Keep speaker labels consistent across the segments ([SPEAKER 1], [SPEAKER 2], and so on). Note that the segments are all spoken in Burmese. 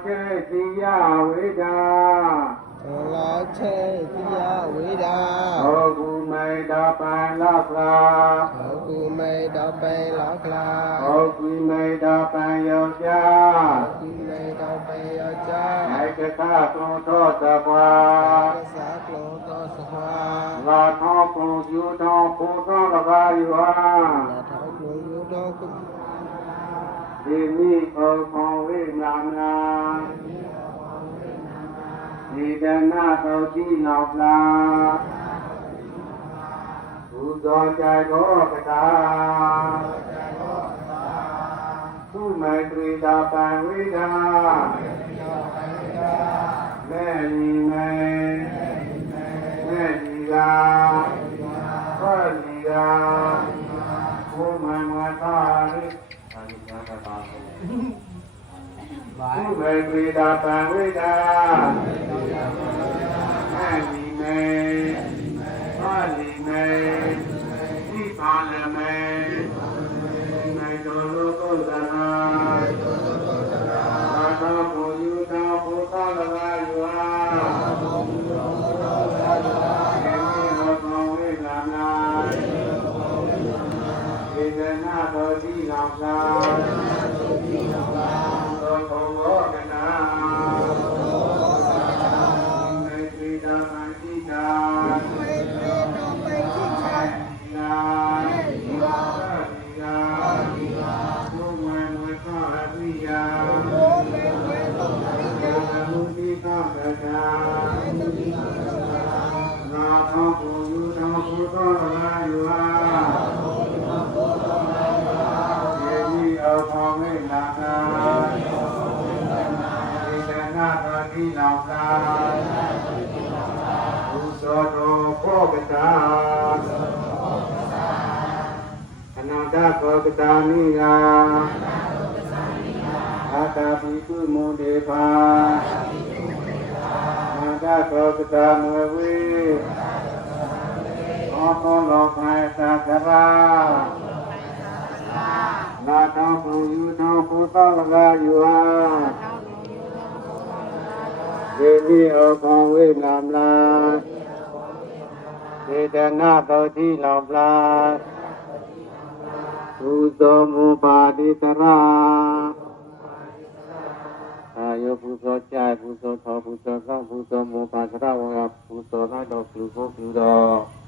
[SPEAKER 1] เชติยาวิดา
[SPEAKER 2] โอลาเชติยาวิดาโอ
[SPEAKER 1] ้กูไม่ดาไปลักลา
[SPEAKER 2] โอ้กูไม่ดาไปลักลาโอ
[SPEAKER 1] ้กูไม่ดาไปยาจ้าโอ
[SPEAKER 2] กูไม่ดาไปยาจ้าไอ
[SPEAKER 1] ้กษัตริย์โตโตสะวา
[SPEAKER 2] ไอ้กษัตริย์โตโตสะวา
[SPEAKER 1] ลาท้องปูยูท้องปูท้องระบายอยู่ว่า
[SPEAKER 2] ลาท้องปูยูท้อง
[SPEAKER 1] ဒီမိဩခောဝိညာဏဒီဒနာသောတိနောက်လာဘုဇောကြသောကတာသုမေတရိတာပံဝိဒာ တော်ကို တော်လာယူဟာယေဒီအောဖောင်းမေလာတာဒီကနာတော်ဒီလောကဘုဇောတော်ဘောကတာအနန္တဘောကတာနိယအာတာပိကုမုဒေပါအနန္တဘောကတာမဝေအောကောလောကာသကရာနာတောပုယူတောပုသောလကယူဟာဒေဝီအကောဝိနာမလာဒေဒနာတောတိလောပလာသုသောမူပါတိတရာအာယောပုသောကြိုင်ပုသောသောပုသောကပုသောမောပါစရဝရပုသောနာတော်ပြုဖို့ပြုတော်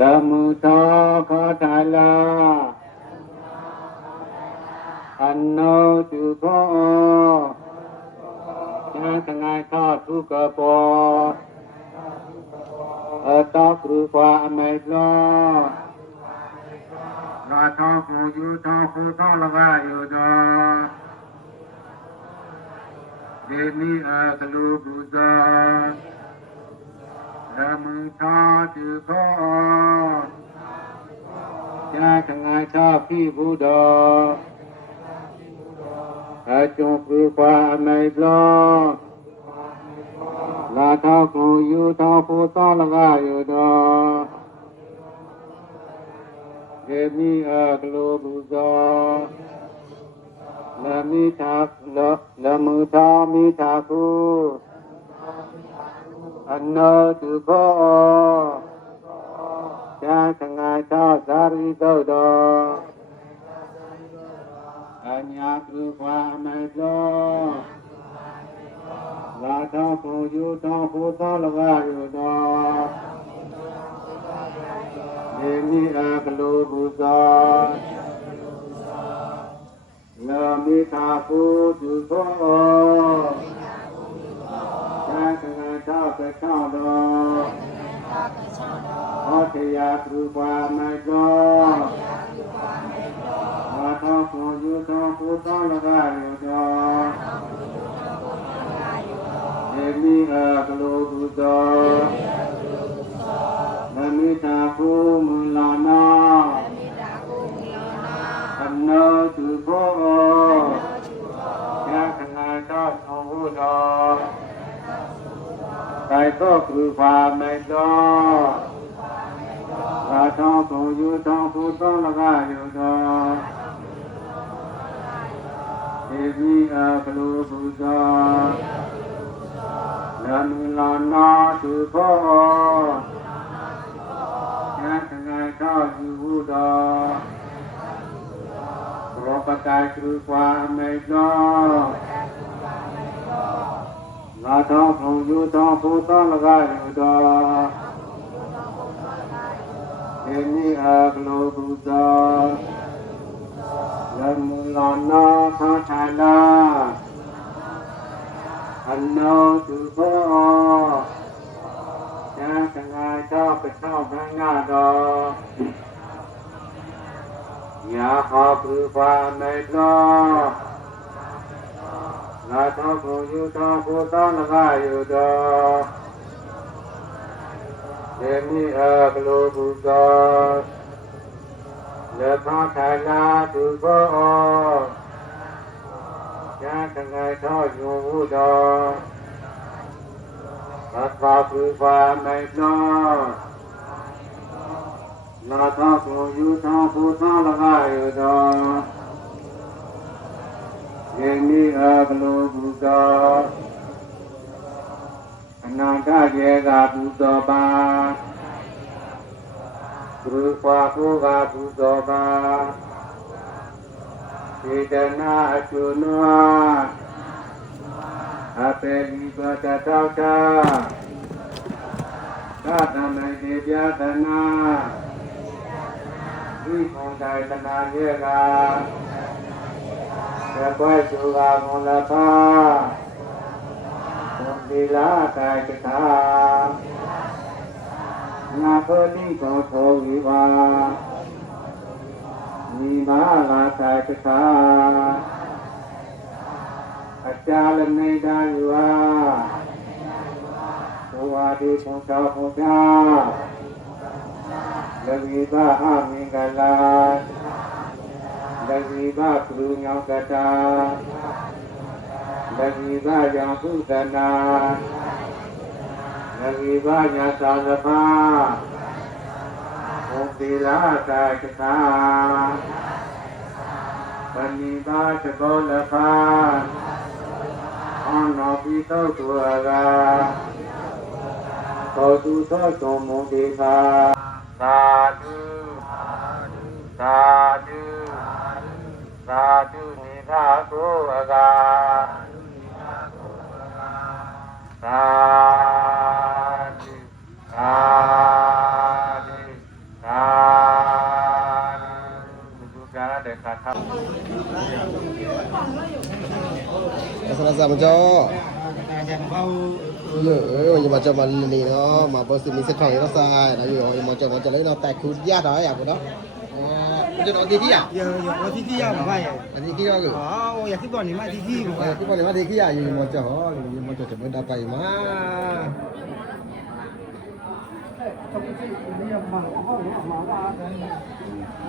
[SPEAKER 1] လမှုတော်ခောတလာအနောတုဘောသာသငါသောသူကပေါ်အတောကရူပါအမေလောရာသောပူယူသောပူသောလကယူသောဒေမီအကလူဘူဇာ လမှုသာတုဘောသာသငါသောဖိဘုဒ္ဓအကျုံပြပါအမေလောလာသောကိုယူသောပူသောလကယူသောဒေမိအကလောဘူဇာလမိသာလလမုသာမိသာကု အနောတုဘောသာသငါသောသာရိတုတ်တော်အညာသူခွာမေသောလာတော်ကိုယူတော်ကိုသောလကယူတော်ယေမိအကလူဘူဇာနာမိသာကုသူသောသာ တရားသူခွာမေသောအာသောကိုယူသောကိုသောလကယူသောေမိအကလောကုသောနမိတာကိုမူလာနာအနောတုဘောယခဏသောသောဟုသောတိုင်သောကရုပါမေသောအာ သောကိုယူသောကိုသောလကယူသောေဒေဝီအကလုဘုဇာနမလာနာတုခောယံသံဃာသောယူဟုတော်ရောပကายကရုကွာမေသောငါတော်ဘုံယူတော်ဘုသောလကယူတော် ဒေဝီအကလုဘုဇာလမလာနာသာထာလာအနောတုသောယံသံဃာသောပသောဘင်္ဂတော်ယာဟောပုပါမေသောနာသောဘုံယူသောဘုသောနဂယုတော် Demi-a Globusa เลพระทานาตุโกอญาติไงทอดโยบูดอรัตราคือฟาไม่นอนาท้อสูยุท้อผู้ท้อละไาอุดอเยมีอาบลูบุดอ နာကရေကပုသောပါကရုပကုကပုသောပါစေတနာအကျုံနဝအပေလီပတတောတာသာသမိတေပြသနာဤဘုံတိုင်သနာရေကသပွဲစုကမူလသာ ပါဘုံဒီလာကာယကထာနာပတိကောသောဝိပါနိမာလာသာကသာအကြာလနေတာယူဟာသောဝါဒီဆုံးသောဘုရားလဝိပါအမင်္ဂလာလဝိပါကုညောကတာ လဝိပါယံသုတနာနဂိဗညာသာသမာဘုံတိလာသာကသာပဏိပါသကောလဖာအောနောပိသောသူအကသောသူသောသုံးမုန်တိသာသာဓုသာဓုသာဓုနိသာကိုအက สาธุสาธุสาธุดูการเด็กขาดครับ
[SPEAKER 2] อาสนะสามเจ้าเยอะเอ้ยมาจะมันนี่เนาะมาเปิดสิมีเซ็ตของเราใส่เราอยู่มาจะมาจะเล่นเราแต่คุณญาติเราอยากกูเนาะ 이제 어디 기 야? 예, 예,
[SPEAKER 3] 어디 기
[SPEAKER 2] 야? 뭐
[SPEAKER 3] 야?
[SPEAKER 2] 어디 기야 고?
[SPEAKER 3] 아, 어, 야, 기본이 마, 디기 뭐.
[SPEAKER 2] 야, 기본이 마, 디기 야. 이게 뭐 죠? 이게 뭐 죠? 저 뭐다 빠이 마.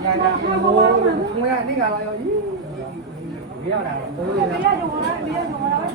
[SPEAKER 2] 야 야, 뭐,
[SPEAKER 4] 뭐 야? 네가 알아 요? 不要了，不要就完了，不要就完了。